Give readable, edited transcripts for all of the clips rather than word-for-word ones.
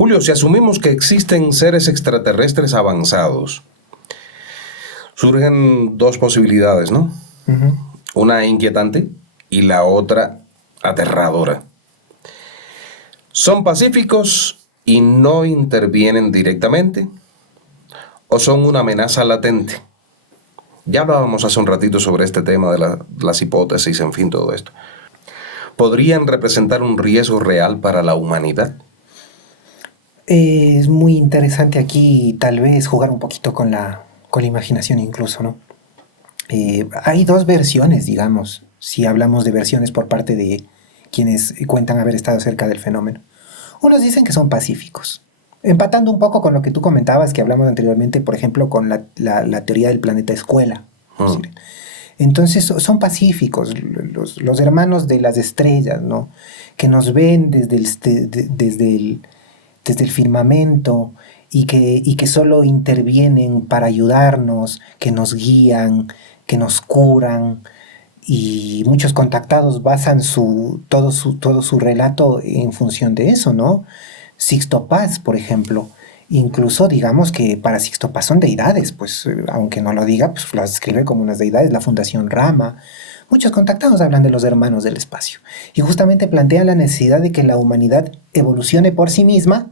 Julio, si asumimos que existen seres extraterrestres avanzados, surgen dos posibilidades, ¿no? Ujú. Una inquietante y la otra aterradora. ¿Son pacíficos y no intervienen directamente? ¿O son una amenaza latente? Ya hablábamos hace un ratito sobre este tema de las hipótesis, en fin, todo esto. ¿Podrían representar un riesgo real para la humanidad? Es muy interesante aquí tal vez jugar un poquito con la imaginación incluso, ¿no? Hay dos versiones, digamos, si hablamos de versiones por parte de quienes cuentan haber estado cerca del fenómeno. Unos dicen que son pacíficos, empatando un poco con lo que tú comentabas, que hablamos anteriormente, por ejemplo, con la teoría del planeta escuela. Es decir, entonces son pacíficos, los hermanos de las estrellas, ¿no? Que nos ven desde el firmamento y que solo intervienen para ayudarnos, que nos guían, que nos curan. Y muchos contactados basan todo su relato en función de eso, ¿no? Sixto Paz, por ejemplo. Incluso digamos que para Sixto Paz son deidades, pues aunque no lo diga, pues las escribe como unas deidades, la Fundación Rama. Muchos contactados hablan de los hermanos del espacio y justamente plantean la necesidad de que la humanidad evolucione por sí misma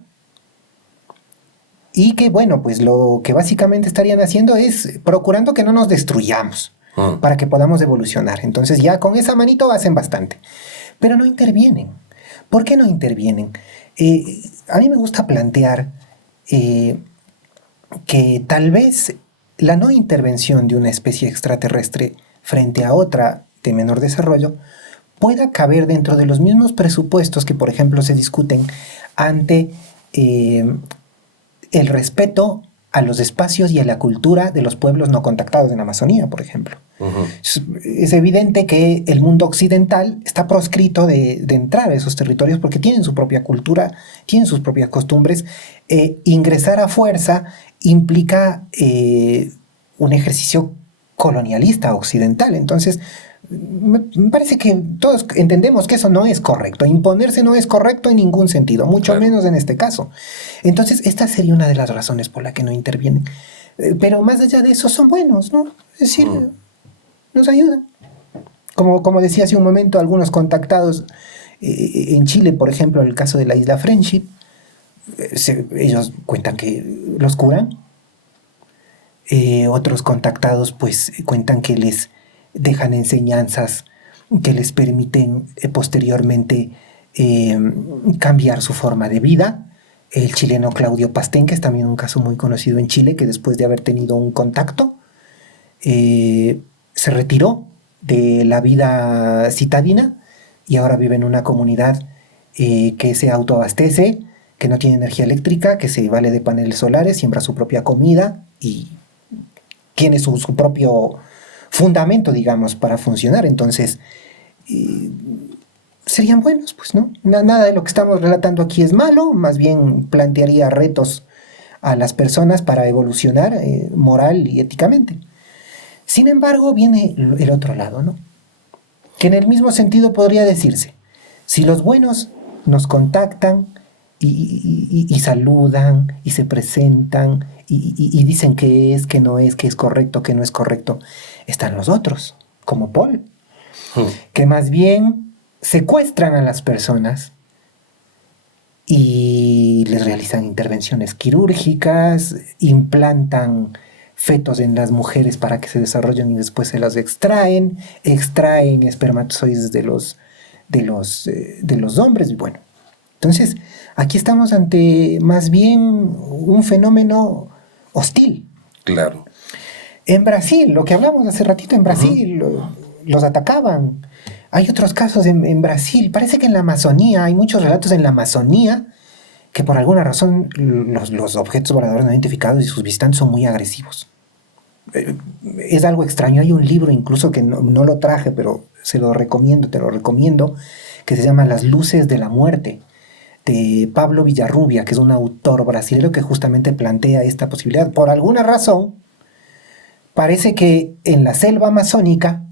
y que, bueno, pues lo que básicamente estarían haciendo es procurando que no nos destruyamos para que podamos evolucionar. Entonces ya con esa manito hacen bastante. Pero no intervienen. ¿Por qué no intervienen? A mí me gusta plantear que tal vez la no intervención de una especie extraterrestre frente a otra de menor desarrollo pueda caber dentro de los mismos presupuestos que, por ejemplo, se discuten ante el respeto a los espacios y a la cultura de los pueblos no contactados en Amazonía, por ejemplo. Es evidente que el mundo occidental está proscrito de entrar a esos territorios porque tienen su propia cultura, tienen sus propias costumbres. Ingresar a fuerza implica un ejercicio colonialista occidental. Entonces, me parece que todos entendemos que eso no es correcto. Imponerse no es correcto en ningún sentido, mucho menos en este caso. Entonces, esta sería una de las razones por la que no intervienen. Pero más allá de eso, son buenos, ¿no? Es decir, nos ayudan. Como decía hace un momento, algunos contactados en Chile, por ejemplo, en el caso de la isla Friendship, ellos cuentan que los curan. Otros contactados pues cuentan que les dejan enseñanzas que les permiten posteriormente cambiar su forma de vida. El chileno Claudio Pastén, que es también un caso muy conocido en Chile, que después de haber tenido un contacto, se retiró de la vida citadina y ahora vive en una comunidad que se autoabastece, que no tiene energía eléctrica, que se vale de paneles solares, siembra su propia comida y tiene su propio fundamento, digamos, para funcionar. Entonces, serían buenos, pues, ¿no? Nada de lo que estamos relatando aquí es malo, más bien plantearía retos a las personas para evolucionar moral y éticamente. Sin embargo, viene el otro lado, ¿no? Que en el mismo sentido podría decirse, si los buenos nos contactan y saludan y se presentan y dicen qué es, qué no es, qué es correcto, qué no es correcto, están los otros, como Paul, que más bien secuestran a las personas y les realizan intervenciones quirúrgicas, implantan fetos en las mujeres para que se desarrollen y después se los extraen espermatozoides de los hombres, y bueno. Entonces, aquí estamos ante más bien un fenómeno hostil. Claro. En Brasil, lo que hablamos hace ratito, en Brasil los atacaban. Hay otros casos en Brasil. Parece que en la Amazonía, hay muchos relatos en la Amazonía que por alguna razón los objetos voladores no identificados y sus visitantes son muy agresivos. Es algo extraño. Hay un libro incluso que no lo traje, pero te lo recomiendo, que se llama Las luces de la muerte, de Pablo Villarrubia, que es un autor brasileño que justamente plantea esta posibilidad. Por alguna razón, parece que en la selva amazónica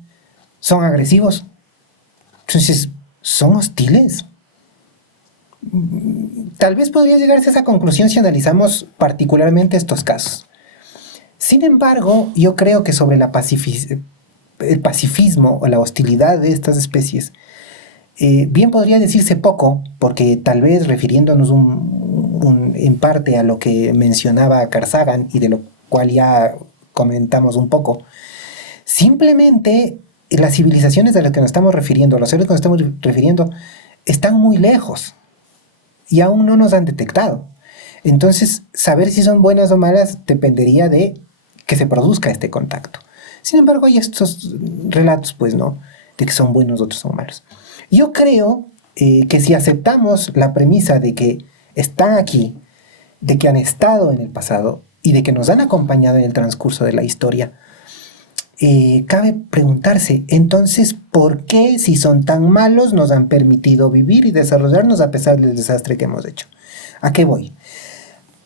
son agresivos. Entonces, son hostiles. Tal vez podría llegarse a esa conclusión si analizamos particularmente estos casos. Sin embargo, yo creo que sobre el pacifismo o la hostilidad de estas especies, bien podría decirse poco, porque tal vez refiriéndonos en parte a lo que mencionaba Carl Sagan y de lo cual ya comentamos un poco, simplemente las civilizaciones a las que nos estamos refiriendo, los seres que nos estamos refiriendo, están muy lejos y aún no nos han detectado. Entonces, saber si son buenas o malas dependería de que se produzca este contacto. Sin embargo, hay estos relatos, pues, ¿no?, de que son buenos, otros son malos. Yo creo que si aceptamos la premisa de que están aquí, de que han estado en el pasado y de que nos han acompañado en el transcurso de la historia, cabe preguntarse, entonces, ¿por qué, si son tan malos, nos han permitido vivir y desarrollarnos a pesar del desastre que hemos hecho? ¿A qué voy?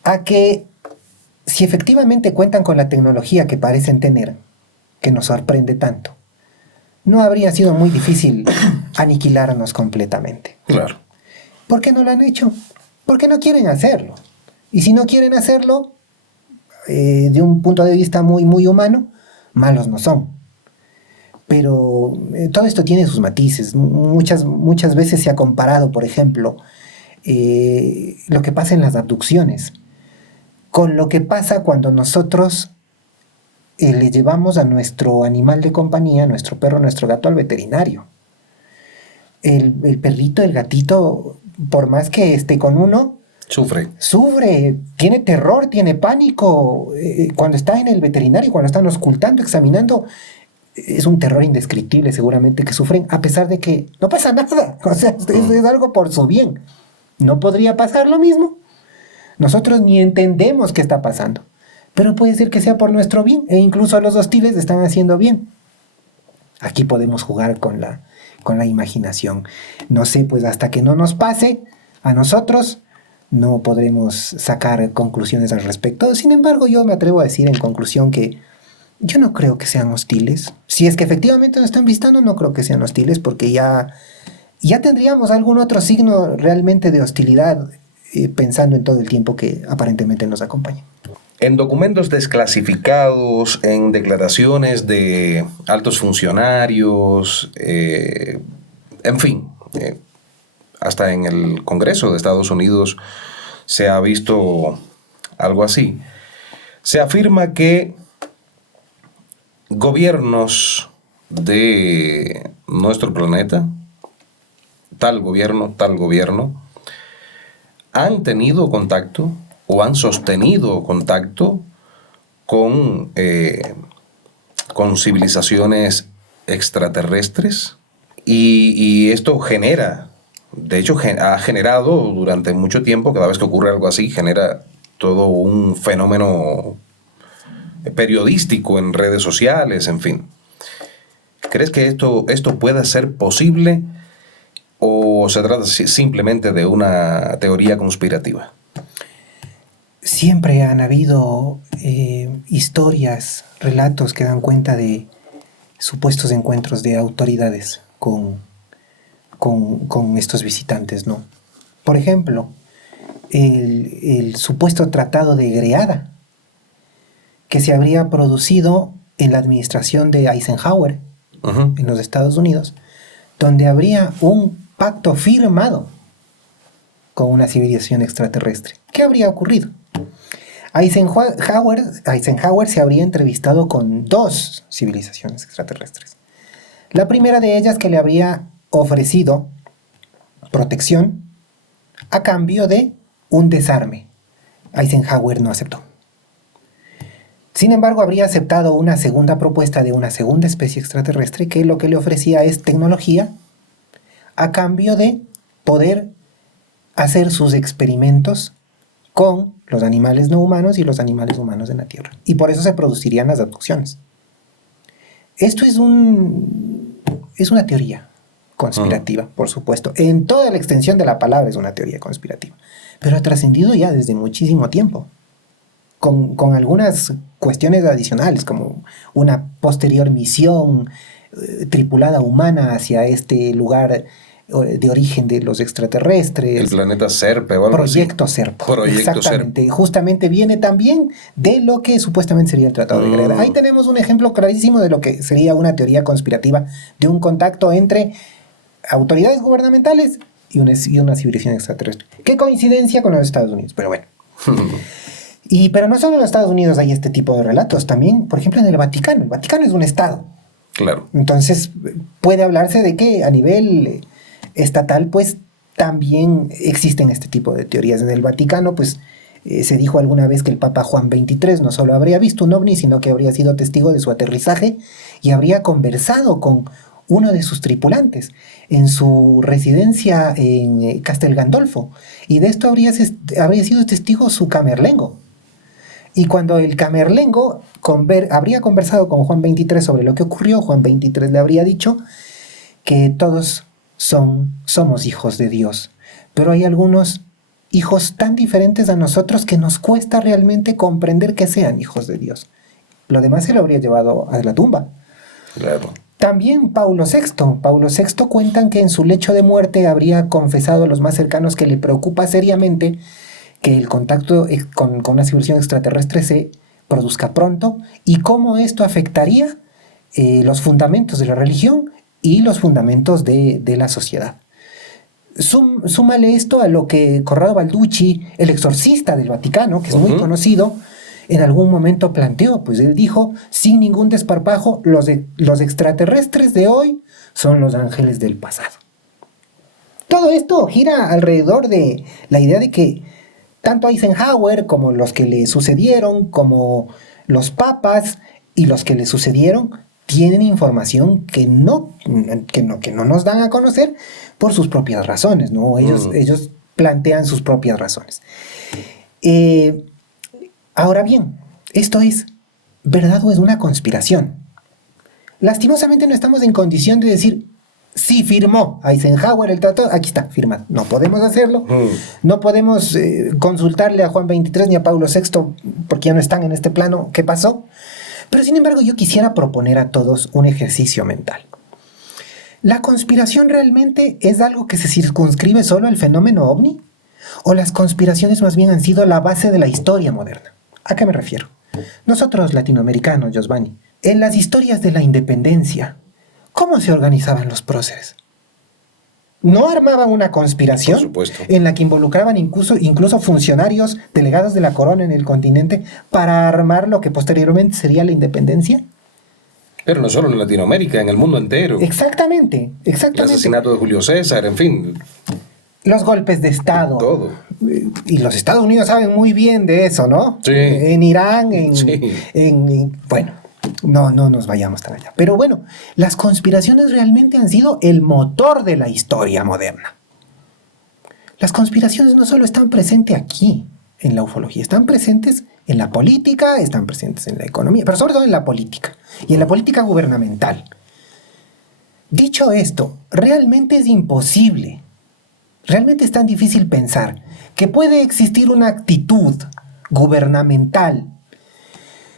A que si efectivamente cuentan con la tecnología que parecen tener, que nos sorprende tanto, no habría sido muy difícil aniquilarnos completamente. Claro. ¿Por qué no lo han hecho? Porque no quieren hacerlo. Y si no quieren hacerlo, de un punto de vista muy, muy humano, malos no son. Pero todo esto tiene sus matices. Muchas veces se ha comparado, por ejemplo, lo que pasa en las abducciones con lo que pasa cuando nosotros le llevamos a nuestro animal de compañía, nuestro perro, nuestro gato, al veterinario. El perrito, el gatito, por más que esté con uno, sufre, tiene terror, tiene pánico. Cuando está en el veterinario, cuando están ocultando, examinando, es un terror indescriptible seguramente que sufren, a pesar de que no pasa nada. O sea, es algo por su bien. ¿No podría pasar lo mismo? Nosotros ni entendemos qué está pasando, pero puede ser que sea por nuestro bien, e incluso los hostiles están haciendo bien. Aquí podemos jugar con la imaginación. No sé, pues hasta que no nos pase a nosotros, no podremos sacar conclusiones al respecto. Sin embargo, yo me atrevo a decir en conclusión que yo no creo que sean hostiles. Si es que efectivamente nos están visitando, no creo que sean hostiles, porque ya tendríamos algún otro signo realmente de hostilidad, pensando en todo el tiempo que aparentemente nos acompaña. En documentos desclasificados, en declaraciones de altos funcionarios, en fin, hasta en el Congreso de Estados Unidos se ha visto algo así. Se afirma que gobiernos de nuestro planeta, tal gobierno, han tenido contacto o han sostenido contacto con civilizaciones extraterrestres y esto genera, de hecho ha generado durante mucho tiempo, cada vez que ocurre algo así, genera todo un fenómeno periodístico en redes sociales, en fin. ¿Crees que esto pueda ser posible o se trata simplemente de una teoría conspirativa? Siempre han habido historias, relatos que dan cuenta de supuestos encuentros de autoridades con estos visitantes, ¿no? Por ejemplo, el supuesto tratado de Greada, que se habría producido en la administración de Eisenhower, en los Estados Unidos, donde habría un pacto firmado con una civilización extraterrestre. ¿Qué habría ocurrido? Eisenhower se habría entrevistado con 2 civilizaciones extraterrestres. La primera de ellas, que le habría ofrecido protección a cambio de un desarme. Eisenhower no aceptó. Sin embargo, habría aceptado una segunda propuesta de una segunda especie extraterrestre que lo que le ofrecía es tecnología a cambio de poder hacer sus experimentos con los animales no humanos y los animales humanos en la Tierra. Y por eso se producirían las abducciones. Esto es una teoría conspirativa, por supuesto. En toda la extensión de la palabra es una teoría conspirativa. Pero ha trascendido ya desde muchísimo tiempo. Con algunas cuestiones adicionales, como una posterior misión tripulada humana hacia este lugar de origen de los extraterrestres. El planeta Serpe o algo Proyecto así. Serpo. Proyecto Exactamente. Justamente viene también de lo que supuestamente sería el Tratado de Greda. Ahí tenemos un ejemplo clarísimo de lo que sería una teoría conspirativa de un contacto entre autoridades gubernamentales y una civilización extraterrestre. ¿Qué coincidencia con los Estados Unidos? Pero bueno. Pero no solo en los Estados Unidos hay este tipo de relatos, también, por ejemplo, en el Vaticano. El Vaticano es un estado. Claro. Entonces, puede hablarse de que a nivel estatal, pues, también existen este tipo de teorías. En el Vaticano, pues, se dijo alguna vez que el Papa Juan XXIII no solo habría visto un ovni, sino que habría sido testigo de su aterrizaje y habría conversado con uno de sus tripulantes en su residencia en Castel Gandolfo. Y de esto habría sido testigo su camerlengo. Y cuando el camerlengo habría conversado con Juan XXIII sobre lo que ocurrió, Juan XXIII le habría dicho que todos somos hijos de Dios, pero hay algunos hijos tan diferentes a nosotros que nos cuesta realmente comprender que sean hijos de Dios. Lo demás se lo habría llevado a la tumba. Claro. También Paulo VI cuentan que en su lecho de muerte habría confesado a los más cercanos que le preocupa seriamente que el contacto con una civilización extraterrestre se produzca pronto y cómo esto afectaría los fundamentos de la religión y los fundamentos de la sociedad. Súmale esto a lo que Corrado Balducci, el exorcista del Vaticano, que es muy conocido, en algún momento planteó. Pues él dijo, sin ningún desparpajo, los extraterrestres de hoy son los ángeles del pasado. Todo esto gira alrededor de la idea de que tanto Eisenhower como los que le sucedieron, como los papas y los que le sucedieron, tienen información que no nos dan a conocer por sus propias razones, ¿no? Ellos plantean sus propias razones. Ahora bien, ¿esto es verdad o es una conspiración? Lastimosamente no estamos en condición de decir, sí firmó Eisenhower el tratado, aquí está, firmado. No podemos hacerlo. No podemos consultarle a Juan XXIII ni a Paulo VI porque ya no están en este plano. ¿Qué pasó? Pero sin embargo yo quisiera proponer a todos un ejercicio mental. ¿La conspiración realmente es algo que se circunscribe solo al fenómeno ovni? ¿O las conspiraciones más bien han sido la base de la historia moderna? ¿A qué me refiero? Nosotros latinoamericanos, Giovanni, en las historias de la independencia, ¿cómo se organizaban los próceres? ¿No armaban una conspiración? Por supuesto. En la que involucraban incluso funcionarios delegados de la corona en el continente para armar lo que posteriormente sería la independencia? Pero no solo en Latinoamérica, en el mundo entero. Exactamente. El asesinato de Julio César, en fin. Los golpes de Estado. Todo. Y los Estados Unidos saben muy bien de eso, ¿no? Sí. En Irán, Sí. bueno, no nos vayamos tan allá. Pero bueno, las conspiraciones realmente han sido el motor de la historia moderna. Las conspiraciones no solo están presentes aquí, en la ufología, están presentes en la política, están presentes en la economía, pero sobre todo en la política y en la política gubernamental. Dicho esto, realmente es imposible, realmente es tan difícil pensar que puede existir una actitud gubernamental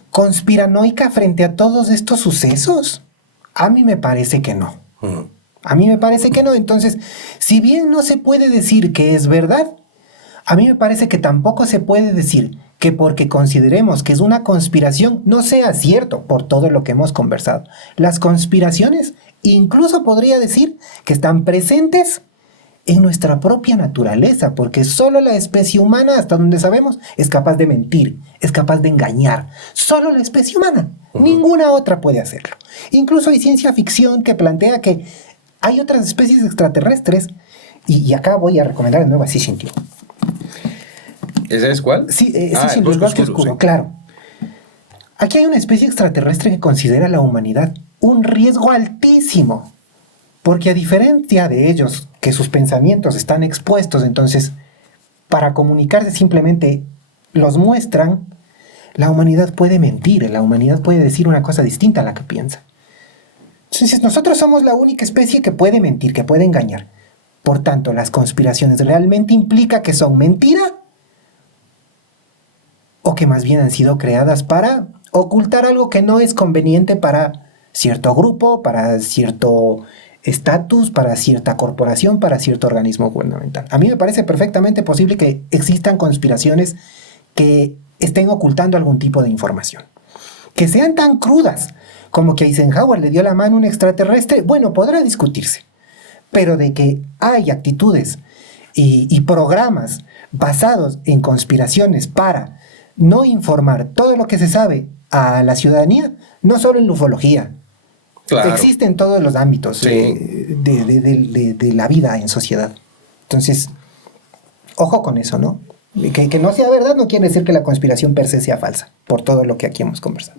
conspiranoica frente a todos estos sucesos. A mí me parece que no. A mí me parece que no. Entonces, si bien no se puede decir que es verdad, a mí me parece que tampoco se puede decir que porque consideremos que es una conspiración no sea cierto por todo lo que hemos conversado. Las conspiraciones, incluso podría decir que están presentes en nuestra propia naturaleza, porque solo la especie humana, hasta donde sabemos, es capaz de mentir, es capaz de engañar. Solo la especie humana. Ninguna otra puede hacerlo. Incluso hay ciencia ficción que plantea que hay otras especies extraterrestres, y acá voy a recomendar de nuevo a Sishintiu. ¿Esa es cuál? Sí, Sishintiu, el bosque oscuro, sí. Claro. Aquí hay una especie extraterrestre que considera a la humanidad un riesgo altísimo, porque a diferencia de ellos, que sus pensamientos están expuestos, entonces, para comunicarse simplemente los muestran, la humanidad puede mentir, la humanidad puede decir una cosa distinta a la que piensa. Entonces, nosotros somos la única especie que puede mentir, que puede engañar. Por tanto, las conspiraciones realmente implican que son mentira o que más bien han sido creadas para ocultar algo que no es conveniente para cierto grupo, para cierto estatus para cierta corporación, para cierto organismo gubernamental. A mí me parece perfectamente posible que existan conspiraciones que estén ocultando algún tipo de información. Que sean tan crudas como que Eisenhower le dio la mano a un extraterrestre, bueno, podrá discutirse. Pero de que hay actitudes y programas basados en conspiraciones para no informar todo lo que se sabe a la ciudadanía, no solo en la ufología, Claro. existe en todos los ámbitos Sí. de la vida en sociedad. Entonces, ojo con eso, ¿no? Que no sea verdad no quiere decir que la conspiración per se sea falsa, por todo lo que aquí hemos conversado.